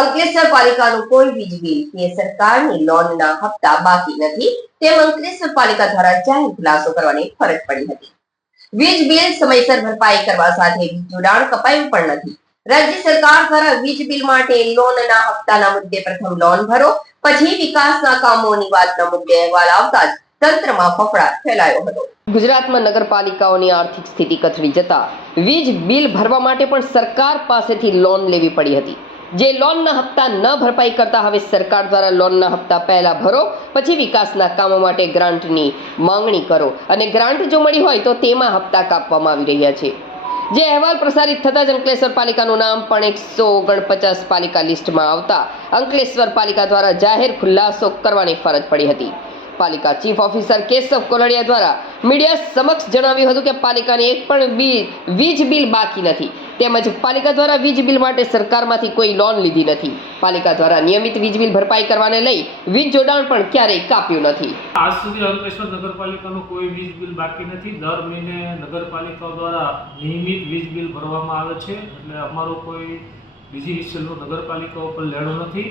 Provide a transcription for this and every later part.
અંકલેશ્વર પાલિકાનું કોઈ વીજ બિલ સરકારની લોનના હપ્તા બાકી નથી. તેમ અંકલેશ્વર પાલિકા દ્વારા જાહેર ખુલાસો કરવાની ફરજ પડી હતી. વીજ બિલ સમયસર ભરપાઈ કરવા સાથે વીજ જોડાણ કપાયું પણ નથી. રાજ્ય સરકાર દ્વારા વીજ બિલ માટે લોનના હપ્તાના મુદ્દે પ્રથમ લોન ભરો, પછી વિકાસના કામોની વાતના મુદ્દે અહેવાલ આવતા જ તંત્રમાં ફફડાટ ફેલાયો હતો. ગુજરાતમાં નગરપાલિકાઓની આર્થિક સ્થિતિ કથળી જતા વીજ બિલ ભરવા માટે પણ સરકાર પાસેથી લોન લેવી પડી હતી. જે લોનના હપ્તા ન ભરપાઈ કરતા હવે સરકાર દ્વારા લોનના હપ્તા પહેલા ભરો, પછી વિકાસના કામો માટે ગ્રાન્ટની માંગણી કરો. અને ગ્રાન્ટ જો મળી હોય તો તેમાં હપ્તા કાપવામાં આવી રહ્યા છે. જે અહેવાલ પ્રસારિત થતાં જ અંકલેશ્વર પાલિકાનું નામ પણ એકસો ઓગણપચાસ પાલિકા લિસ્ટમાં આવતા અંકલેશ્વર પાલિકા દ્વારા જાહેર ખુલાસો કરવાની ફરજ પડી હતી. પાલિકા ચીફ ઓફિસર કેશવ કોલડિયા દ્વારા મીડિયા સમક્ષ જણાવ્યું હતું કે પાલિકાની એક પણ બી, વીજ બિલ બાકી નથી. તેમજ પાલિકા દ્વારા વીજ બિલ માટે સરકારમાંથી કોઈ લોન લીધી નથી. પાલિકા દ્વારા નિયમિત વીજ બિલ ભરપાઈ કરવાને લઈ વીજ જોડાણ પણ ક્યારેય કાપ્યું નથી. આજ સુધી અંકલેશ્વર નગરપાલિકાનું કોઈ વીજ બિલ બાકી નથી. દર મહિને નગરપાલિકા દ્વારા નિયમિત વીજ બિલ ભરવામાં આવે છે. એટલે અમારો કોઈ બીજી હિસ્સેનો નગરપાલિકા ઉપર લેણો નથી.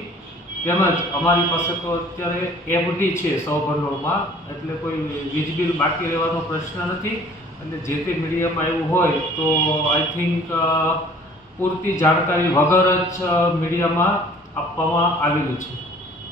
તેમજ અમારી પાસે તો અત્યારે એફડી છે સૌભંડોળમાં એટલે કોઈ વીજ બિલ બાકી રહેવાનો પ્રશ્ન નથી. એટલે જે તે મીડિયામાં એવું હોય તો આઈ થિંક પૂરતી જાણકારી વગર જ મીડિયામાં આપવામાં આવેલું છે.